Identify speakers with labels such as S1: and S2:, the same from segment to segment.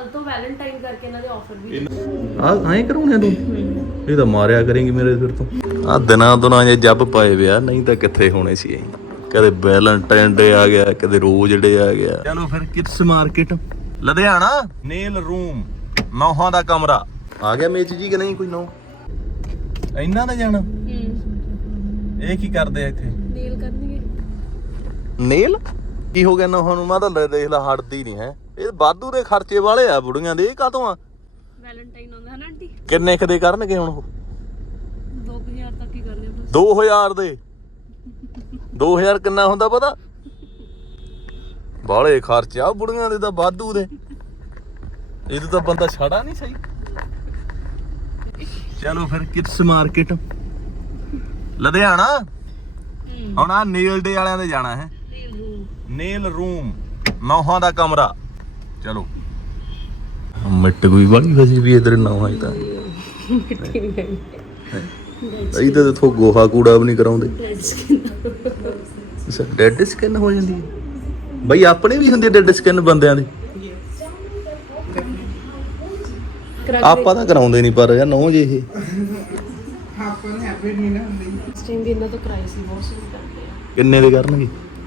S1: ਕੱਲ ਤੋਂ ਵੈਲੈਂਟਾਈਨ ਕਰਕੇ ਇਹਨਾਂ ਦੇ ਆਫਰ ਵੀ
S2: ਐਂ ਕਰਾਉਣੇ ਤੂੰ ਇਹ ਤਾਂ ਮਾਰਿਆ ਕਰੇਂਗੀ ਮੇਰੇ ਫਿਰ ਤੋਂ ਆ ਦਿਨਾਂ ਜੇ ਜੱਬ ਪਾਏ ਵਿਆ ਨਹੀਂ ਤਾਂ ਕਿੱਥੇ ਹੋਣੇ ਸੀ ਅਸੀਂ ਕਦੇ ਵੈਲੈਂਟਾਈਨ ਡੇ ਆ ਗਿਆ ਕਦੇ ਰੋਜ਼ ਡੇ ਆ ਗਿਆ ਚਲੋ ਫਿਰ kids market Ludhiana nail room ਨੌਹਾਂ ਦਾ ਕਮਰਾ ਆ ਗਿਆ ਮੇਚ ਜੀ ਕਿ ਨਹੀਂ ਕੋਈ ਨੌ ਇੰਨਾ ਦਾ ਜਾਣਾ ਇਹ ਕੀ ਕਰਦੇ ਆ ਇੱਥੇ
S1: ਡੀਲ ਕਰਨਗੇ
S2: ਨੇਲ ਕੀ ਹੋ ਗਿਆ ਨੌਹਾਂ ਨੂੰ ਮੈਂ ਤਾਂ ਦੇਖ ਲਾ ਹਟਦੀ ਨਹੀਂ ਹੈ ਇਹ ਵਾਧੂ ਦੇ ਖਰਚੇ ਵਾਲੇ ਆ ਬੁੜੀਆਂ ਦੇ ਇਹ ਕਾਹਤੋਂ ਆ
S1: ਵੈਲੈਂਟਾਈਨ ਆਉਂਦਾ ਹੈ ਨਾ ਆਂਟੀ
S2: ਕਿੰਨੇ ਕਦੇ ਕਰਨਗੇ ਹੁਣ ਉਹ
S1: 2000 ਤੱਕ ਹੀ ਕਰਨੇ ਬਸ
S2: 2000 ਦੇ 2000 ਕਿੰਨਾ ਹੁੰਦਾ ਪਤਾ ਬਾਲੇ ਖਰਚੇ ਆ ਬੁੜੀਆਂ ਦੇ ਤਾਂ ਵਾਧੂ ਦੇ ਇਹਦੇ ਤਾਂ ਬੰਦਾ ਛੜਾ ਨਹੀਂ ਸਹੀ ਚਲੋ ਫਿਰ ਕਿਡਸ ਮਾਰਕੀਟ ਲੁਧਿਆਣਾ ਹੁਣ ਆ ਨੇਲ ਡੇ ਵਾਲਿਆਂ ਦੇ ਜਾਣਾ ਹੈ ਨੇਲ ਰੂਮ ਨੌਹਾਂ ਦਾ ਕਮਰਾ ਚਲੋ ਮਿੱਟ ਕੋਈ ਬੜੀ ਫਸੀ ਵੀ ਇਧਰ ਨੌਹਾਂ ਹੀ ਤਾਂ
S1: ਮਿੱਟੀ ਨਹੀਂ ਹੈਗੀ
S2: ਅਈ ਤਾਂ ਇਥੋਂ ਗੋਹਾ ਕੂੜਾ ਵੀ ਨਹੀਂ ਕਰਾਉਂਦੇ ਅੱਛਾ ਡੈਡ ਸਕਿਨ ਹੋ ਜਾਂਦੀ ਹੈ ਬਈ ਆਪਣੇ ਵੀ ਹੁੰਦੀ ਡੈਡ ਸਕਿਨ ਬੰਦਿਆਂ ਦੀ ਆਪਾਂ ਤਾਂ ਕਰਾਉਂਦੇ ਨਹੀਂ ਪਰ ਯਾਰ ਨੌ ਜੇ ਇਹ
S3: ਆਪਾਂ ਨੂੰ ਹੈਬਿਟ ਨਹੀਂ ਨਾ ਹੁੰਦੀ
S1: ਸਟ੍ਰੀਮ ਵੀ ਇਹਨਾਂ ਤੋਂ ਕਰਾਈ ਸੀ ਬਹੁਤ ਸਹੀ ਕਰਦੇ ਆ
S2: ਕਿੰਨੇ ਦੇ ਕਰਨਗੇ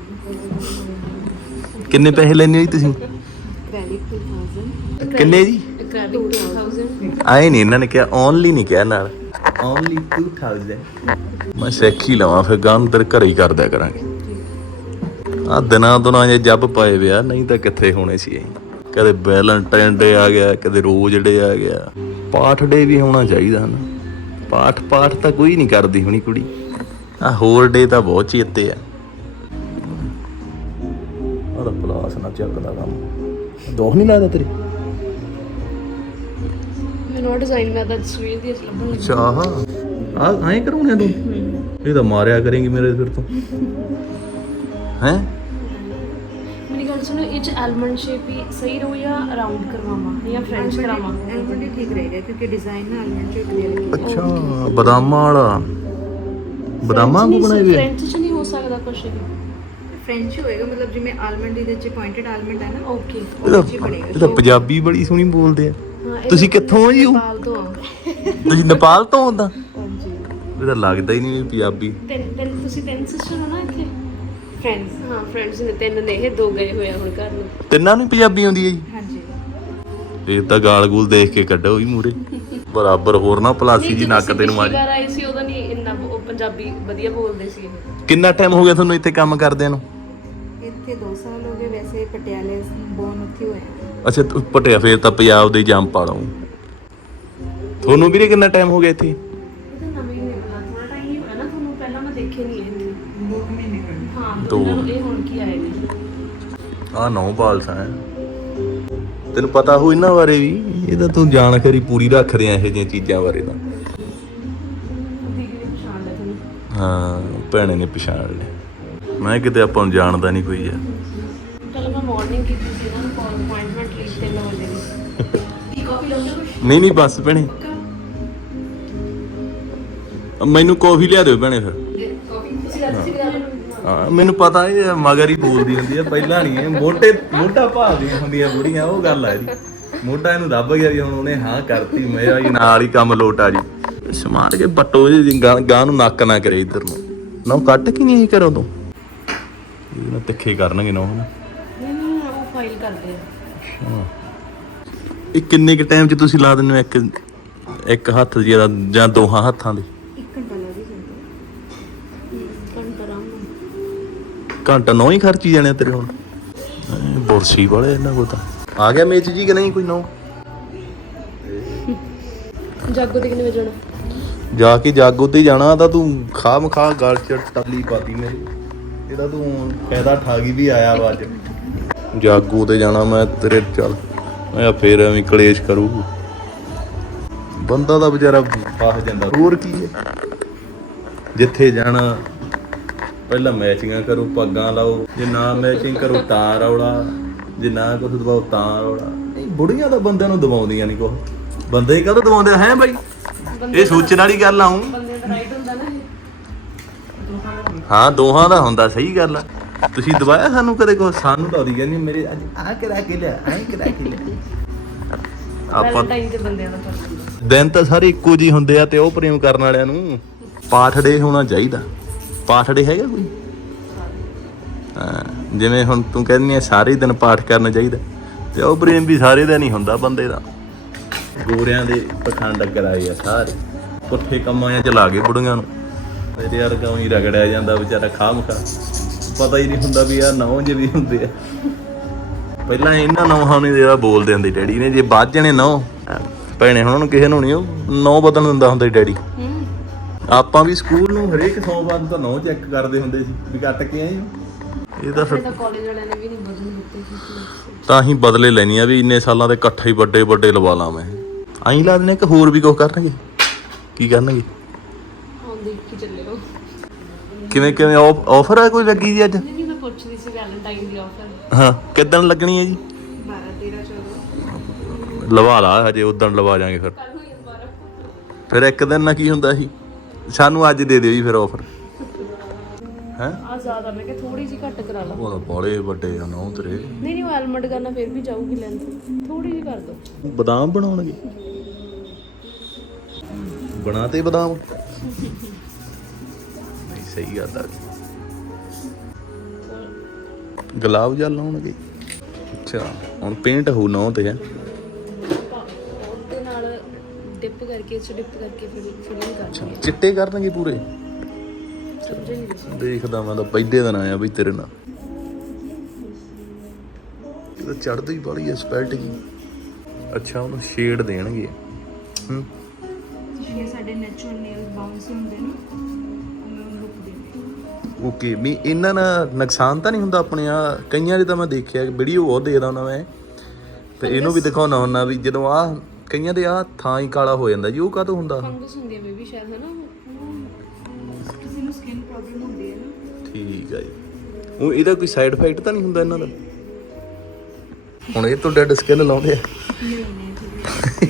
S2: ਕਿੰਨੇ ਪੈਸੇ ਲੈਣੇ ਜੀ ਤੁਸੀਂ
S1: ਕ੍ਰੈਡਿਟ 2000
S2: ਕਿੰਨੇ ਜੀ
S1: ਕ੍ਰੈਡਿਟ 2000
S2: ਆਏ ਨਹੀਂ ਇਹਨਾਂ ਨੇ ਕਿਹਾ ਓਨਲੀ ਨਹੀਂ ਕਿਹਾ ਨਾਲ ਓਨਲੀ 2000 ਮੈਂ ਸਿੱਖ ਹੀ ਲਵਾਂ ਫਿਰ ਗਾਂ ਤੇਰੇ ਘਰੇ ਹੀ ਕਰਦਿਆ ਕਰਾਂਗੇ ਆ ਦਿਨਾਂ ਜੇ ਜੱਬ ਪਾਏ ਵਿਆ ਨਹੀਂ ਤਾਂ ਕਿੱਥੇ ਹੋਣੇ ਸੀ ਅਸੀਂ ਕਦੇ ਵੈਲੈਂਟਾਈਨ ਡੇ ਆ ਗਿਆ ਕਦੇ ਰੋਜ਼ ਡੇ ਆ ਗਿਆ ਪਾਠ ਡੇ ਵੀ ਹੋਣਾ ਚਾਹੀਦਾ ਹਨ ਪਾਠ ਤਾਂ ਕੋਈ ਨਹੀਂ ਕਰਦੀ ਹੁਣੀ ਕੁੜੀ ਆ ਹੋਰ ਡੇ ਤਾਂ ਬਹੁਤ ਚੇਤੇ ਆ ਉਹਦਾ ਪਲਾਸ ਨਾ ਚੱਕਦਾ ਕੰਮ ਦੋਖ ਨਹੀਂ ਲੱਗਦਾ ਤੇਰੇ
S1: ਮੈਨੂੰ ਡਿਜ਼ਾਈਨ ਮੈਂ ਤਾਂ ਸਵੇਰ ਦੀ ਲੱਭਣ ਲੱਗੀ
S2: ਅੱਛਾ ਆ ਐਂ ਕਰਾਉਣੇ ਤੂੰ ਇਹ ਤਾਂ ਮਾਰਿਆ ਕਰੇਂਗੀ ਮੇਰੇ ਫਿਰ ਤੋਂ ਹੈ
S1: ਮੇਰੀ ਗੱਲ ਸੁਣੋ ਇਹ ਚ ਐਲਮੰਡ ਸ਼ੇਪ ਹੀ ਸਹੀ ਰਹੂ ਜਾਂ ਰਾਉਂਡ ਕਰਵਾਵਾਂ ਜਾਂ ਫ੍ਰੈਂਚ ਕਰਾਵਾਂ
S3: ਐਲਮੰਡ ਹੀ ਠੀਕ ਰਹੇਗਾ ਕਿਉਂਕਿ ਡਿਜ਼ਾਈਨ ਨਾ ਐਲਮੰਡ ਚ ਵਧੀਆ ਲੱਗੇਗਾ
S2: ਅੱਛਾ ਬਦਾਮਾਂ ਵਾਲਾ ਬਦਾਮਾਂ ਨੂੰ ਬਣਾਏ ਵੇ
S1: ਫ੍ਰੈਂਚ ਚ ਨਹੀਂ ਹੋ ਸਕਦਾ ਕੁਝ ਵੀ
S3: ਫ੍ਰੈਂਚ ਹੋਏਗਾ ਮਤਲਬ ਜਿਵੇਂ ਆਲਮੰਡ ਦੇ ਵਿੱਚ ਪੁਆਇੰਟਡ ਆਲਮੰਡ ਹੈ ਨਾ
S1: ਓਕੇ
S2: ਇਹ ਤਾਂ ਪੰਜਾਬੀ ਬੜੀ ਸੋਹਣੀ ਬੋਲਦੇ ਆ ਤੁਸੀਂ ਕਿੱਥੋਂ ਆ ਜੀ
S1: ਪਾਲ ਤੋਂ
S2: ਤੁਸੀਂ ਨੇਪਾਲ ਤੋਂ ਆਉਂਦਾ
S1: ਹਾਂਜੀ
S2: ਇਹ ਤਾਂ ਲੱਗਦਾ ਹੀ ਨਹੀਂ ਪੰਜਾਬੀ
S1: ਤਿੰਨ ਤੁਸੀਂ ਤਿੰਨ ਸਿਸਟਰ ਹੋ ਨਾ ਇੱਥੇ ਫਰੈਂਡਸ ਹਾਂ ਫਰੈਂਡਸ ਨੇ ਤਿੰਨ ਨੇ ਇਹ ਦੋ ਗਏ ਹੋਏ ਆ ਹੁਣ ਘਰ ਨੂੰ
S2: ਤਿੰਨਾਂ ਨੂੰ ਪੰਜਾਬੀ ਆਉਂਦੀ ਹੈ ਜੀ
S3: ਹਾਂਜੀ
S2: ਇਹ ਤਾਂ ਗਾਲ ਗੂਲ ਦੇਖ ਕੇ ਕੱਢੋ ਹੀ ਮੂਰੇ ਬਰਾਬਰ ਹੋਰ ਨਾ ਪਲਾਸੀ ਜੀ ਨੱਕ ਤੇ ਨੂੰ ਮਾਰੀ
S1: ਆਈ ਸੀ ਉਹਦਾ ਨਹੀਂ ਇੰਨਾ ਉਹ ਪੰਜਾਬੀ ਵਧੀਆ ਬੋਲਦੇ ਸੀ
S2: ਕਿੰਨਾ ਟਾਈਮ ਹੋ ਗਿਆ ਤੁਹਾਨੂੰ ਇੱਥੇ ਕੰਮ ਕਰਦਿਆਂ ਨੂੰ
S3: ਇੱਥੇ 2 ਸਾਲ ਹੋ ਗਏ ਵੈਸੇ ਪਟਿਆਲੇ ਬੋਰਨ ਉੱਥੇ ਹੋਇਆ
S2: ਅੱਛਾ ਪਟਿਆ ਫੇਰ ਤਾਂ ਪੰਜਾਬ ਦੇ ਜੰਮ ਪਾ ਲਊ ਤੁਹਾਨੂੰ ਵੀਰੇ ਕਿੰਨਾ ਟਾਈਮ ਹੋ ਗਿਆ ਇੱਥੇ
S1: ਇਹ ਤਾਂ ਨਵੇਂ ਨੇ ਬਣਾ ਥੋੜਾ ਟਾਈਮ ਹੀ ਹੋਇਆ ਨਾ ਤੁਹਾਨੂੰ ਪਹਿਲਾਂ ਮੈਂ ਦੇਖੇ ਨਹੀਂ ਇੱਥੇ
S3: 2 ਮਹੀਨੇ ਹੋਏ
S1: ਹਾਂ
S2: ਦੋ।
S1: ਇਹਨਾਂ ਨੂੰ ਇਹ ਹੁਣ ਕੀ ਆਏ ਨੇ
S2: ਆ 9 ਬਾਲਸਾਂ ਹੈ ਤੈਨੂੰ ਪਤਾ ਹੋ ਇਹਨਾਂ ਬਾਰੇ ਵੀ ਇਹ ਤਾਂ ਤੂੰ ਜਾਣਕਾਰੀ ਪੂਰੀ ਰੱਖਦੇ ਆ ਇਹੋ ਜਿਹੀਆਂ ਚੀਜ਼ਾਂ ਬਾਰੇ ਤਾਂ
S1: ਦੀਦੀ ਨੇ ਪਛਾਣ ਲਿਆ ਤੁਹਾਨੂੰ
S2: ਹਾਂ ਭੈਣੇ ਨੇ ਪਛਾਣ ਲਿਆ ਮੈਂ ਕਿਤੇ ਆਪਾਂ ਨੂੰ ਜਾਣਦਾ ਨਹੀਂ ਕੋਈ ਯਾਰ
S1: ਚਲੋ ਮੈਂ ਮਾਰਨਿੰਗ ਕੀਤੀ ਸੀ ਇਹਨਾਂ ਨੂੰ ਕਾਲ ਅਪਾਇੰਟਮੈਂਟ ਲਈ 3 ਵਜੇ ਦੀ ਟੀ ਕਾਫੀ ਲਓਗੇ ਕੁਛ
S2: ਨਹੀਂ ਬਸ ਭੈਣੇ ਮੈਨੂੰ ਕੌਫੀ ਲਿਆ ਦਿਓ ਭੈਣੇ ਫਿਰ
S1: ਕਾਫੀ ਤੁਸੀਂ ਗੱਲ ਸੀ ਕਰਾ
S2: ਹਾਂ ਮੈਨੂੰ ਪਤਾ ਇਹ ਮਗਰ ਹੀ ਬੋਲਦੀ ਹੁੰਦੀ ਹੈ ਪਹਿਲਾਂ ਨਹੀਂ ਇਹ ਮੋਢਾ ਭਾਲਦੀਆਂ ਹੁੰਦੀਆਂ ਬੁੜੀਆਂ ਉਹ ਗੱਲ ਆ ਇਹਦੀ ਮੋਢਾ ਇਹਨੂੰ ਦੱਬ ਗਿਆ ਵੀ ਹੁਣ ਉਹਨੇ ਹਾਂ ਕਰਤੀ ਮੇਰਾ ਹੀ ਨਾਲ ਹੀ ਕੰਮ ਲੋਟ ਆ ਜੀ ਸਮਾਰ ਕੇ ਬੱਟੋ ਜੀ ਗਾਂ ਨੂੰ ਨੱਕ ਨਾ ਕਰੇ ਇੱਧਰ ਨੂੰ ਨਾ ਕੱਟ ਕੀ ਨਹੀਂ ਕਰੋ ਤੂੰ ਇਹਨਾਂ ਤਿੱਖੇ ਕਰਨਗੇ ਨਾ ਹੁਣ
S1: ਨਹੀਂ ਉਹ ਫਾਈਲ ਕਰਦੇ ਆ
S2: ਇਹ ਕਿੰਨੇ ਕ ਟਾਈਮ 'ਚ ਤੁਸੀਂ ਲਾ ਦਿੰਦੇ ਹੋ ਇੱਕ ਹੱਥ ਜਾਂ ਦੋਹਾਂ ਹੱਥਾਂ ਦੇ
S3: 1 ਘੰਟਾ ਲੱਗ ਜਾਂਦਾ
S1: ਘੰਟਾ ਰਾਮ
S2: ਘੰਟਾ 9 ਹੀ ਖਰਚੀ ਜਾਣੇ ਤੇਰੇ ਹੁਣ ਬੁਰਸੀ ਵਾਲੇ ਇਹਨਾਂ ਕੋਲ ਤਾਂ ਆ ਗਿਆ ਮੇਚ ਜੀ ਕਿ ਨਹੀਂ ਕੋਈ ਨੋ
S1: ਜਾਗੋ ਤੇ ਕਿੰਨੇ ਵਜੇ ਜਾਣਾ
S2: ਜਾ ਕੇ ਜਾਗੋ ਤੇ ਜਾਣਾ ਤਾਂ ਤੂੰ ਖਾਮ ਖਾ ਗਲ ਚ ਟੱਲੀ ਪਾਤੀ ਮੇਰੀ ਇਹਦਾ ਤੂੰ ਫਾਇਦਾ ਠਾ ਗਈ ਵੀ ਆਇਆ ਵਾ ਅੱਜ ਜਾਗੋ ਤੇ ਜਾਣਾ ਮੈਂ ਤੇਰੇ ਚੱਲ ਮੈਂ ਫੇਰ ਐਵੇਂ ਕਲੇਸ਼ ਕਰੂ ਬੰਦਾ ਦਾ ਵਿਚਾਰਾ ਫਸ ਜਾਂਦਾ ਹੋਰ ਕੀ ਹੈ ਜਿੱਥੇ ਜਾਣਾ ਪਹਿਲਾਂ ਮੈਚਿੰਗਾਂ ਕਰੋ ਪੱਗਾਂ ਲਾਓ ਜੇ ਨਾ ਮੈਚਿੰਗ ਕਰੋ ਤਾਂ ਰੌਲਾ ਜੇ ਨਾ ਕੁਛ ਦਬਾਓ ਤਾਂ ਰੌਲਾ ਨਹੀਂ ਬੁੜੀਆਂ ਤਾਂ ਬੰਦਿਆਂ ਨੂੰ ਦਬਾਉਂਦੀਆਂ ਨਹੀਂ ਕੁਛ ਬੰਦੇ ਕਾਹਤੋਂ ਦਬਾਉਂਦੇ ਹੈ ਬਾਈ ਇਹ ਸੋਚਣ ਵਾਲੀ ਗੱਲ ਆ ਹੁਣ
S1: ਬੰਦੇ ਦਾ ਰਾਈਟ ਹੁੰਦਾ ਨਾ
S2: ਹਾਂ ਦੋਹਾਂ ਦਾ ਹੁੰਦਾ ਸਹੀ ਗੱਲ ਆ ਤੁਸੀਂ ਦਬਾਇਆ ਸਾਨੂੰ ਕਦੇ ਕੁਛ ਸਾਨੂੰ ਤਾਂ ਉਹਦੀ ਕਹਿੰਦੀ ਮੇਰੇ ਅੱਜ ਆਹ ਕਰਾ ਕੇ ਲਿਆ ਐਂ ਕਰਾ ਕੇ ਲਿਆ
S1: ਵੈਲੈਂਟਾਈਨ ਤੇ ਬੰਦਿਆਂ ਦਾ ਫਰਕ ਹੁੰਦਾ।
S2: ਦਿਨ ਤਾਂ ਸਾਰੇ ਇੱਕੋ ਜਿਹੇ ਹੁੰਦੇ ਆ ਤੇ ਉਹ ਪ੍ਰੇਮ ਕਰਨ ਵਾਲਿਆਂ ਨੂੰ ਪਾਠ ਡੇ ਹੋਣਾ ਚਾਹੀਦਾ। ਪਾਠ ਡੇ ਹੈਗਾ ਕੋਈ? ਹਾਂ, ਜਿਵੇਂ ਹੁਣ ਤੂੰ ਕਹਿੰਦੀ ਆ ਸਾਰੇ ਦਿਨ ਪਾਠ ਕਰਨਾ ਚਾਹੀਦਾ, ਤੇ ਉਹ ਪ੍ਰੇਮ ਵੀ ਸਾਰੇ ਦਿਨ ਹੀ ਹੁੰਦਾ ਬੰਦੇ ਦਾ। ਗੋਰਿਆਂ ਦੇ ਪਖੰਡ ਕਰਾਏ ਆ ਸਾਰੇ, ਪੁੱਠੇ ਕੰਮਾਂ 'ਚ ਲਾ ਗਏ ਬੁੜੀਆਂ ਨੂੰ। ਮੇਰੇ ਵਰਗਾ ਹੀ ਰਗੜਿਆ ਜਾਂਦਾ ਵਿਚਾਰਾ ਖਾਮਖਾ, ਪਤਾ ਹੀ ਨਹੀਂ ਹੁੰਦਾ ਵੀ ਆਹ ਨੌਂ ਜੇ ਵੀ ਹੁੰਦੇ ਆ। ਪਹਿਲਾਂ ਇਹਨਾਂ ਨੌਹਾਂ ਨੂੰ ਜਿਹੜਾ ਬੋਲਦੇ ਹੁੰਦੇ ਡੈਡੀ ਨੇ, ਜੇ ਵੱਧ ਜਣੇ ਨੌ ਭੈਣੇ ਉਹਨਾਂ ਨੂੰ ਕਿਸੇ ਨੂੰ ਨਹੀਂ ਉਹ ਨੌ ਬਦਲਣ ਦਿੰਦਾ ਹੁੰਦਾ ਡੈਡੀ। ਆਪਾਂ ਵੀ ਸਕੂਲ ਨੂੰ ਹਰੇਕ ਸੋਮਵਾਰ ਨੂੰ ਤਾਂ ਨੌ ਚੈੱਕ ਕਰਦੇ ਹੁੰਦੇ ਸੀ ਵੀ ਕੱਟ ਕੇ ਆਏ। ਇਹ ਤਾਂ ਫਿਰ
S1: ਕਾਲਜ ਵਾਲਿਆਂ ਨੇ ਵੀ ਨਹੀਂ ਬਦਲ ਦਿੱਤੇ ਸੀ,
S2: ਤਾਂ ਹੀ ਬਦਲੇ ਲੈਣੀ ਆ ਵੀ ਇੰਨੇ ਸਾਲਾਂ ਦੇ ਇਕੱਠੇ ਹੀ ਵੱਡੇ ਵੱਡੇ ਲਵਾ ਲਾਂ ਮੈਂ। ਆਈ ਲਾ ਦਿੰਦੇ ਕਿ ਹੋਰ ਵੀ ਕੁਝ ਕਰਨਗੇ। ਕੀ ਕਰਨਗੇ?
S1: ਹਾਂ ਦੇਖ ਕੇ ਚੱਲਿਓ।
S2: ਕਿਵੇਂ ਕਿਵੇਂ ਆਫਰ ਆ ਕੋਈ ਲੱਗੀ ਜੀ ਅੱਜ?
S1: ਨਹੀਂ ਮੈਂ ਪੁੱਛਦੀ ਸੀ ਵੈਲੈਂਟਾਈਨ ਦੀ ਆਫਰ।
S2: ਹਾਂ, ਕਿੱਦਣ ਲੱਗਣੀ ਹੈ ਜੀ?
S3: 12 13 14
S2: ਲਵਾ ਲਾ ਹਜੇ, ਉਦੋਂ ਲਵਾ ਜਾਾਂਗੇ ਫਿਰ।
S1: ਕੱਲ ਨੂੰ ਹੀ 12
S2: ਫਿਰ ਇੱਕ ਦਿਨ ਨਾ ਕੀ ਹੁੰਦਾ ਸੀ? ਸਾਨੂੰ ਅੱਜ ਦੇ ਦਿਓ ਜੀ ਫਿਰ ਆਫਰ। ਹੈ
S1: ਆ ਜ਼ਿਆਦਾ ਮੈਂ ਕਿ ਥੋੜੀ ਜਿਹੀ ਘੱਟ ਕਰਾ ਲਾ।
S2: ਉਹ ਤਾਂ ਬਾਲੇ ਵੱਡੇ ਆ ਨੌ ਤੇਰੇ।
S1: ਨਹੀਂ ਨਹੀਂ ਉਹ ਐਲਮੰਡ ਕਰਨਾ ਫਿਰ ਵੀ ਜਾਊਗੀ ਲੈਂਥ, ਥੋੜੀ ਜਿਹੀ ਕਰ ਦੋ।
S2: ਬਦਾਮ ਬਣਾਉਣਗੇ? ਬਣਾ ਤੇ ਬਦਾਮ ਨਹੀਂ, ਸਹੀ ਗੱਲ ਆ। ਗੁਲਾਬ ਜਲ ਲਾਉਣਗੇ? ਅੱਛਾ, ਹੁਣ ਪੇਂਟ ਹੋਊ ਨੌ ਤੇ ਹੈ।
S1: ਉਹਦੇ ਨਾਲ ਡਿਪ ਕਰਕੇ ਡਿਪ ਕਰਕੇ ਫਿਰ ਫਿਲਿੰਗ ਕਰਨੀ।
S2: ਚਿੱਟੇ ਕਰਨਗੇ ਪੂਰੇ?
S1: ਸਮਝੇ ਨਹੀਂ ਤੁਸੀਂ?
S2: ਦੇਖਦਾ ਮੈਂ ਤਾਂ ਪਹਿਲੇ ਦਿਨ ਆਇਆ ਬਈ ਤੇਰੇ ਨਾਲ। ਇਹ ਤਾਂ ਚੜ੍ਹਦੀ ਹੀ ਬਾਲੀ ਐ ਸਪੈਲਟ ਜੀ। ਅੱਛਾ, ਉਹਨੂੰ ਸ਼ੇਡ ਦੇਣਗੇ।
S3: ਇਹ ਸਾਡੇ ਨੈਚੁਰਲ ਨੇਲ ਬਾਉਂਸ ਹੁੰਦੇ ਨੇ, ਉਹਨਾਂ ਨੂੰ ਲੁੱਕ ਦਿੰਦੇ।
S2: ਓਕੇ, ਵੀ ਇਹਨਾਂ ਨਾਲ ਨੁਕਸਾਨ ਤਾਂ ਨਹੀਂ ਹੁੰਦਾ ਆਪਣੇ? ਆ ਕਈਆਂ ਦੇ ਤਾਂ ਮੈਂ ਦੇਖਿਆ ਵੀਡੀਓ ਬਹੁਤ ਦੇਖਦਾ ਹੁੰਦਾ ਮੈਂ, ਤੇ ਇਹਨੂੰ ਵੀ ਦਿਖਾਉਣਾ ਹੁੰਦਾ ਵੀ ਜਦੋਂ ਆ ਕਈਆਂ ਦੇ ਆ ਥਾਂ ਹੀ ਕਾਲਾ ਹੋ ਜਾਂਦਾ ਜੀ, ਉਹ ਕਾਹਤੋਂ ਹੁੰਦਾ?
S1: ਫੰਗਸ ਹੁੰਦੀ ਹੈ ਬੇਬੀ ਸ਼ਾਇਦ, ਹੈ ਨਾ?
S3: ਕਿਸੇ ਨੂੰ ਸਕਿਨ ਪ੍ਰੋਬਲਮ ਹੁੰਦੀ ਹੈ ਨਾ।
S2: ਠੀਕ ਆ ਜੀ। ਉਹ ਇਹਦਾ ਕੋਈ ਸਾਈਡ ਇਫੈਕਟ ਤਾਂ ਨਹੀਂ ਹੁੰਦਾ ਇਹਨਾਂ ਦਾ? ਹੁਣ ਇਹ ਤੋਂ ਡੈਡ ਸਕਿਨ ਲਾਉਂਦੇ ਆ?
S3: ਨਹੀਂ ਨਹੀਂ ਥੋੜੀ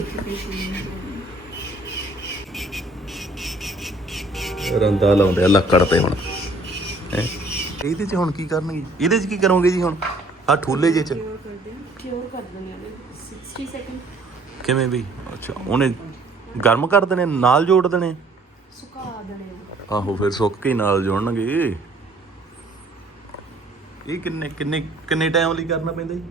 S2: ਰੰਦਾ ਲਾਉਂਦੇ ਆ ਲੱਕੜ ਤੇ। ਹੁਣ ਇਹਦੇ 'ਚ ਹੁਣ ਕੀ ਕਰਨਗੇ? ਇਹਦੇ 'ਚ ਕੀ ਕਰੋਗੇ ਜੀ ਹੁਣ ਆ ਠੂਲੇ ਜੇ 'ਚ?
S1: ਕਿਉਰ ਕਰ ਦਿੰਦੇ ਆ 60 ਸੈਕਿੰਡ।
S2: ਕਿਵੇਂ ਵੀ? ਅੱਛਾ, ਉਹਨੇ ਗਰਮ ਕਰ ਦੇਣੇ ਨਾਲ ਜੋੜ ਦੇਣੇ?
S1: ਸੁਕਾ ਦੇਣੇ
S2: ਆਹੋ, ਫਿਰ ਸੁੱਕ ਕੇ ਨਾਲ ਜੋੜਨਗੇ। ਇਹ ਕਿੰਨੇ ਕਿੰਨੇ ਕਿੰਨੇ ਟਾਈਮ ਲਈ ਕਰਨਾ ਪੈਂਦਾ ਜੀ?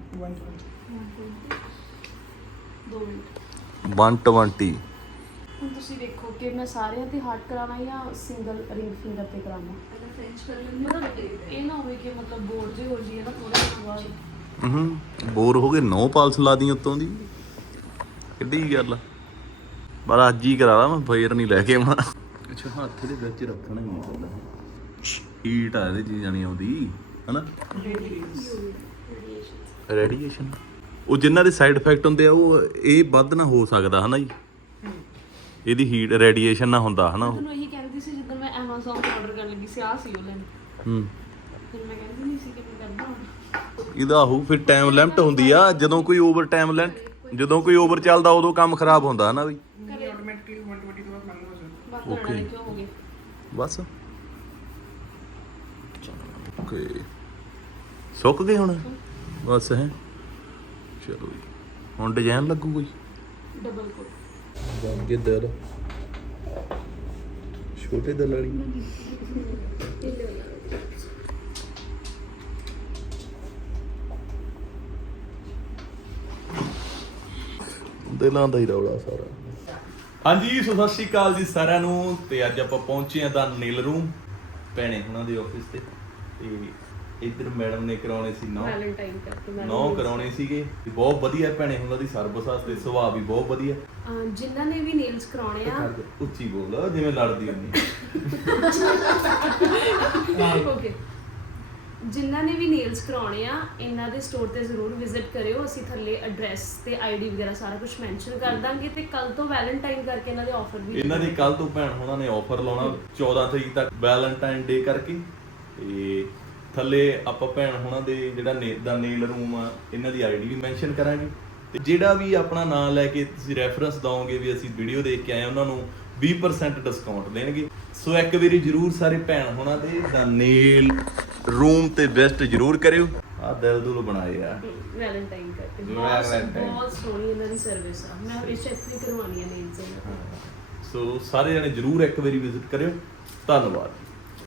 S1: 2 ਮਿੰਟ।
S2: 120।
S1: ਹੁਣ ਤੁਸੀਂ ਦੇਖੋ ਕਿ ਮੈਂ ਸਾਰਿਆਂ ਤੇ ਹਾਰਟ ਕਰਾਵਾਂ ਜਾਂ ਸਿੰਗਲ ਰਿੰਗ ਫਿੰਗਰ ਤੇ ਕਰਾਵਾਂ। ਫ੍ਰੈਂਚ ਕਰ ਲੈਂਦੀ ਮਤਲਬ ਇਹ ਨਾ ਹੋਵੇ ਕਿ ਮਤਲਬ ਬੋਰ ਜੇ ਹੋ ਜਾਈਏ ਨਾ ਥੋੜਾ ਜਿਹਾ ਬਾਅਦ।
S2: ਬੋਰ ਹੋ ਗਏ। 9 ਪਾਲਸ ਲਾ ਦੀ ਉੱਤੋਂ ਦੀ, ਕਿੱਡੀ ਗੱਲ ਆ। ਪਰ ਅੱਜ ਹੀ ਕਰਾ ਲਾ ਮੈਂ, ਫੇਰ ਨਹੀਂ ਲੈ ਕੇ ਆਉਣਾ। ਅੱਛਾ, ਹੱਥ ਦੇ ਵਿੱਚ ਰੱਖਣਾ ਹੀ ਨਹੀਂ। ਹੀਟ ਆ ਇਹਦੇ 'ਚ ਜਾਣੀ ਆਉਂਦੀ ਹਨਾ? ਰੇਡੀਏਸ਼ਨ। ਉਹ ਜਿਨ੍ਹਾਂ ਦੇ ਸਾਈਡ ਇਫੈਕਟ ਹੁੰਦੇ ਆ ਉਹ ਇਹ ਵੱਧ ਨਾ ਹੋ ਸਕਦਾ ਹਨਾ ਜੀ? ਇਹਦੀ ਹੀਟ ਰੇਡੀਏਸ਼ਨ ਨਾ ਹੁੰਦਾ ਹਨਾ?
S1: ਤੁਹਾਨੂੰ ਇਹੀ ਕਹਿੰਦੀ ਸੀ ਜਦੋਂ ਮੈਂ Amazon ਤੋਂ ਆਰਡਰ ਕਰਨ ਲੱਗੀ ਸੀ, ਆਹ ਸੀ ਉਹ ਲੈਣ। ਫਿਰ ਮੈਂ ਕਹਿੰਦੀ ਨਹੀਂ ਸੀ ਕਿ ਮੈਂ ਕਰਦਾ।
S2: ਇਹਦਾ ਹੋਊ ਫਿਰ ਟਾਈਮ ਲਿਮਟ ਹੁੰਦੀ ਆ। ਜਦੋਂ ਕੋਈ ਓਵਰ ਟਾਈਮ ਜਦੋਂ ਕੋਈ ਓਵਰ ਚੱਲਦਾ ਉਦੋਂ ਕੰਮ ਖਰਾਬ ਹੁੰਦਾ ਹਨਾ ਬਈ?
S3: ਆਟੋਮੈਟਿਕਲੀ 120 ਤੋਂ ਬਾਅਦ ਬੰਦ ਹੋ ਜਾਂਦਾ।
S1: ਬਾਕੀ ਵਾਲੇ ਕਿਉਂ ਹੋ ਗਏ?
S2: ਬਸ ਓਕੇ, ਸੁੱਕ ਗਏ ਹੁਣ ਬਸ ਹੈ। ਚਲੋ ਜੀ, ਹੁਣ ਡਿਜ਼ਾਈਨ ਲੱਗੂ ਕੋਈ?
S1: ਡਬਲ ਕੋਟ
S2: ਬਣ ਕੇ ਦਿਲ ਛੋਟੇ ਦਿਲ ਵਾਲੀ। ਦਿਲਾਂ ਦਾ ਹੀ ਰੌਲਾ ਸਾਰਾ। ਹਾਂਜੀ, ਸੋ ਸਤਿ ਸ਼੍ਰੀ ਅਕਾਲ ਜੀ ਸਾਰਿਆਂ ਨੂੰ। ਤੇ ਅੱਜ ਆਪਾਂ ਪਹੁੰਚੇ ਆ ਦਾ ਨੀਲ ਰੂਮ ਭੈਣੇ ਉਹਨਾਂ ਦੇ ਆਫਿਸ ਤੇ। ਤੇ ਇੱਧਰ ਮੈਡਮ ਨੇ ਕਰਾਉਣੇ ਸੀ
S1: ਵੈਲੈਂਟਾਈਨ ਕਰਕੇ ਮੈਂ
S2: ਕਰਾਉਣੇ ਸੀਗੇ। ਬਹੁਤ ਵਧੀਆ ਭੈਣੇ ਉਹਨਾਂ ਦੀ ਸਰਵਿਸ ਵਾਸਤੇ, ਸੁਭਾਅ ਵੀ ਬਹੁਤ ਵਧੀਆ।
S1: ਜਿਨ੍ਹਾਂ ਨੇ ਵੀ ਨੇਲਸ ਕਰਾਉਣੇ ਆ,
S2: ਉੱਚੀ ਬੋਲ ਜਿਵੇਂ ਲੜਦੀ ਹੁੰਦੀ।
S1: ਓਕੇ, ਜਿਨ੍ਹਾਂ ਨੇ ਵੀ ਨੇਲਸ ਕਰਾਉਣੇ ਆ ਇਹਨਾਂ ਦੇ ਸਟੋਰ ਤੇ ਜ਼ਰੂਰ ਵਿਜ਼ਿਟ ਕਰਿਓ। ਅਸੀਂ ਥੱਲੇ ਐਡਰੈਸ ਤੇ ਆਈਡੀ ਵਗੈਰਾ ਸਾਰਾ ਕੁਝ ਮੈਂਸ਼ਨ ਕਰ ਦਾਂਗੇ। ਤੇ ਕੱਲ ਤੋਂ ਵੈਲੈਂਟਾਈਨ ਕਰਕੇ ਇਹਨਾਂ ਦੇ ਆਫਰ ਵੀ, ਇਹਨਾਂ ਦੇ
S2: ਕੱਲ ਤੋਂ ਭੈਣ ਉਹਨਾਂ ਨੇ ਆਫਰ ਲਾਉਣਾ 14 ਤਰੀਕ ਤੱਕ ਵੈਲੈਂਟਾਈਨ ਡੇ ਕਰਕੇ। ਤੇ ਥੱਲੇ ਆਪਾਂ ਭੈਣ ਹੋਣਾ ਦੇ ਜਿਹੜਾ ਦਾ ਨੇਲ ਰੂਮ ਆ ਇਹਨਾਂ ਦੀ ਆਈਡੀ ਵੀ ਮੈਂਸ਼ਨ ਕਰਾਂਗੇ। ਤੇ ਜਿਹੜਾ ਵੀ ਆਪਣਾ ਨਾਮ ਲੈ ਕੇ ਤੁਸੀਂ ਰੈਫਰੈਂਸ ਦਓਗੇ ਵੀ ਅਸੀਂ ਵੀਡੀਓ ਦੇਖ ਕੇ ਆਏ, ਉਹਨਾਂ ਨੂੰ 20% ਡਿਸਕਾਊਂਟ ਦੇਣਗੇ। ਸੋ ਇੱਕ ਵਾਰੀ ਜਰੂਰ ਸਾਰੇ ਭੈਣ ਹੋਣਾ ਦੇ ਦਾ ਨੇਲ ਰੂਮ ਤੇ ਵਿਜ਼ਿਟ ਜਰੂਰ ਕਰਿਓ। ਆ ਦਿਲ ਦੁਲ ਬਣਾਏ ਆ
S1: ਵੈਲੈਂਟਾਈਨ ਕਰਕੇ
S2: Valentine।
S1: ਬਹੁਤ ਸੋਹਣੀ ਇਹਨਾਂ ਦੀ ਸਰਵਿਸ ਆ ਮੈਂ ਹਮੇਸ਼ਾ ਇੱਥੇ ਹੀ ਕਰਵਾਉਣੀ ਆ ਨੇਲਸ ਇਹਨਾਂ ਤੋਂ
S2: ਸੋ ਸਾਰੇ ਜਣੇ ਜਰੂਰ ਇੱਕ ਵਾਰੀ ਵਿਜ਼ਿਟ ਕਰਿਓ ਧੰਨਵਾਦ